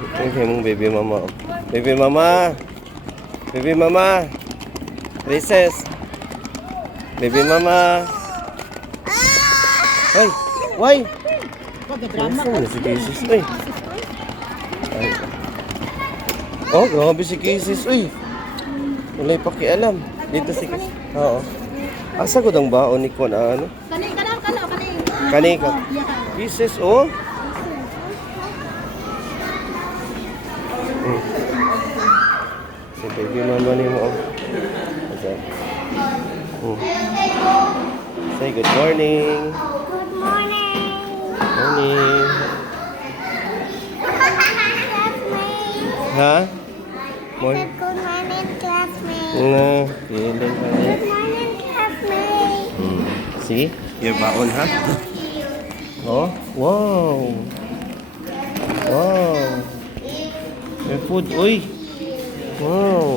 Okay mong baby mama. Baby mama. Baby mama. Princess. Baby mama. Ay, why? Pagka-drama Nasaan na si Kisses? Ay. Ay. Oh, grabe si Kisses. Uy. Wala'y pakialam. Dito si Kisses. Oo. Asa ko dang baon ni Kon ano? Kani. Kani ka. Kisses, oh. Si baby mama ni mo. Okay. Say good morning. Good morning. Morning. Classmate. Ha? Morning. Good morning, classmate. Nga, feeling ka rin. Good morning, classmate. See? Your baon, ha? Oh, wow. Wow. Your food, uy. Wow.